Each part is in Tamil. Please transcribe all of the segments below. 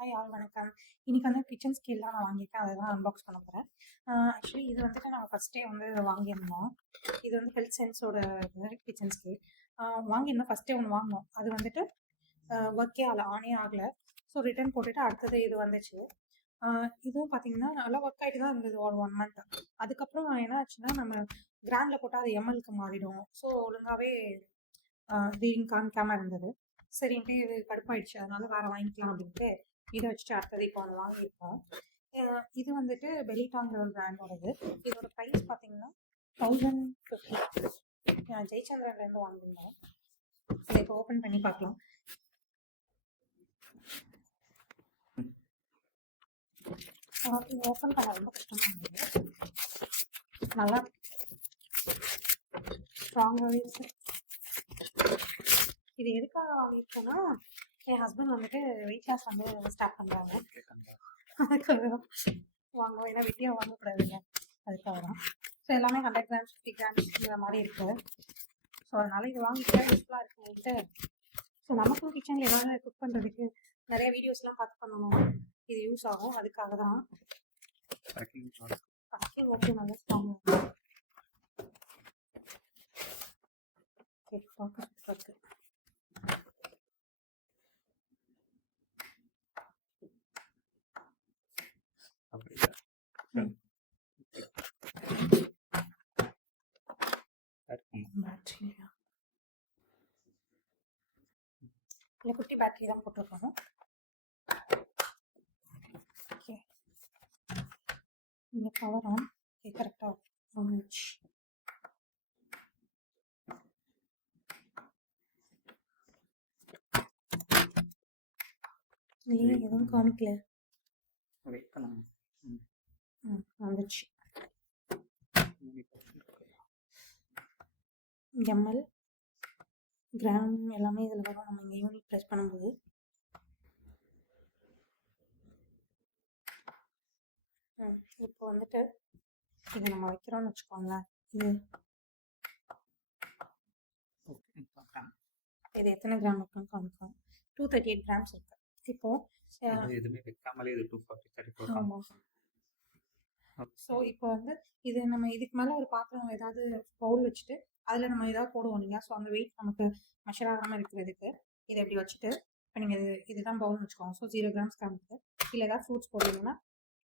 ஹாய் ஆல் வணக்கம். இன்னைக்கு வந்து கிச்சன் ஸ்கேல்லாம் நான் வாங்கியிருக்கேன். அதை தான் அன்பாக்ஸ் பண்ண போகிறேன். ஆக்சுவலி இது வந்துட்டு நான் ஃபஸ்ட்டே வந்து வாங்கியிருந்தோம். இது வந்து ஹெல்த் சென்ஸோட கிச்சன் ஸ்கேல் வாங்கியிருந்தோம். ஃபஸ்ட்டே ஒன்று வாங்கினோம். அது வந்துட்டு ஒர்க்கே ஆனே ஆகலை. ஸோ ரிட்டர்ன் போட்டுட்டு அடுத்தது இது வந்துச்சு. இதுவும் பார்த்தீங்கன்னா நல்லா ஒர்க் ஆகிட்டு தான் இருந்தது ஒரு 1 மந்த். அதுக்கப்புறம் என்ன ஆச்சுன்னா நம்ம கிராண்டில் போட்டால் அது எம்எல்க்கு மாறிடும். ஸோ ஒழுங்காகவே ரீடிங் காமிக்காமல் இருந்தது. சரின்ட்டு இது கடுப்பாயிடுச்சு, அதனால வேற வாங்கிக்கலாம் அப்படின்ட்டு இதை வச்சுட்டு அடுத்தது இப்போ ஒன்று வாங்கியிருக்கோம். இது வந்துட்டு பெலிட்டாங்கிற ஒரு பிராண்டோடது. இதோட ப்ரைஸ் பார்த்தீங்கன்னா 1050. ஜெயச்சந்திரன்லேருந்து வாங்கியிருந்தோம். இதை இப்போ ஓப்பன் பண்ணி பார்க்கலாம். இது ஓப்பன் பண்ண ரொம்ப கஷ்டமாக இருந்தது. நல்லா ஸ்ட்ராங்காகவே இருக்கு. இது எதுக்காக வாங்கியிருக்கோன்னா என் ஹஸ்பண்ட் வந்துட்டு வெயிட் லாஸ் வந்து ஸ்டார்ட் பண்ணுறாங்க. அதுக்காக தான் வாங்குவோம். ஏன்னா வெட்டியாக வாங்கக்கூடாதுங்க, அதுக்காக தான். ஸோ எல்லாமே 100 கிராம்ஸ் 50 கிராம்ஸ் இந்த மாதிரி இருக்குது. ஸோ அதனால் இது வாங்கிக்கிட்டா யூஸ்ஃபுல்லாக இருக்குன்ட்டு. ஸோ நமக்கும் கிச்சனில் ஏதாவது குக் பண்ணுறதுக்கு நிறைய வீடியோஸ்லாம் பார்த்து பண்ணணும், இது யூஸ் ஆகும். அதுக்காக தான். பேக்கிங் ஓகே, நல்லா ஸ்ட்ராங் ஓகே, பார்க்க இருக்கு. பேட்டரியா இல்லை, குட்டி பேட்டரி தான் போட்டிருக்கோம். ஓகே, இங்கே பவர் ஆன் கரெக்டாக ஆனிச்சு. இல்லை எதுவும் காமிக்கல, வந்துச்சு. எம்எல் கிராம் எல்லாமே இதில் வரும். நம்ம இங்கே யூனிட் ப்ரெஸ் பண்ணும்போது இப்போ வந்துட்டு இதை நம்ம வைக்கிறோம்னு வச்சுக்கோங்களேன். இது எத்தனை கிராம் இருக்குன்னு காமிக்கும். 238 கிராம்ஸ் இருக்கு. இப்போ எதுவுமே வைக்காமலே இது 240. ஆமாம். ஸோ இப்போ வந்து இது நம்ம இதுக்கு மேலே ஒரு பாத்திரம் ஏதாவது பவுல் வச்சுட்டு அதில் நம்ம ஏதாவது போடுவோம் இல்லையா. ஸோ அந்த வெயிட் நமக்கு மெஷர் ஆகாமல் இருக்கிறதுக்கு இதை எப்படி வச்சுட்டு இப்போ நீங்கள் இதுதான் பவுல்னு வச்சுக்கோங்க. ஸோ 0 கிராம்ஸ் காமிக்கு. இல்லை ஏதாவது ஃப்ரூட்ஸ் போடுவீங்கன்னா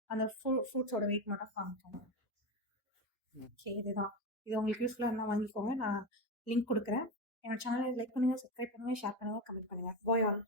அந்த ஃப்ரூட்ஸோட வெயிட் மட்டும் காமிக்கோங்க. ஓகே, இதுதான். இது உங்களுக்கு யூஸ்ஃபுல்லாக இருந்தால் வாங்கிக்கோங்க. நான் லிங்க் கொடுக்குறேன். என்னோட சேனலை லைக் பண்ணுங்கள், சப்ஸ்கிரைப் பண்ணுங்கள், ஷேர் பண்ணுங்கள், கமெண்ட் பண்ணுங்கள். Bye all.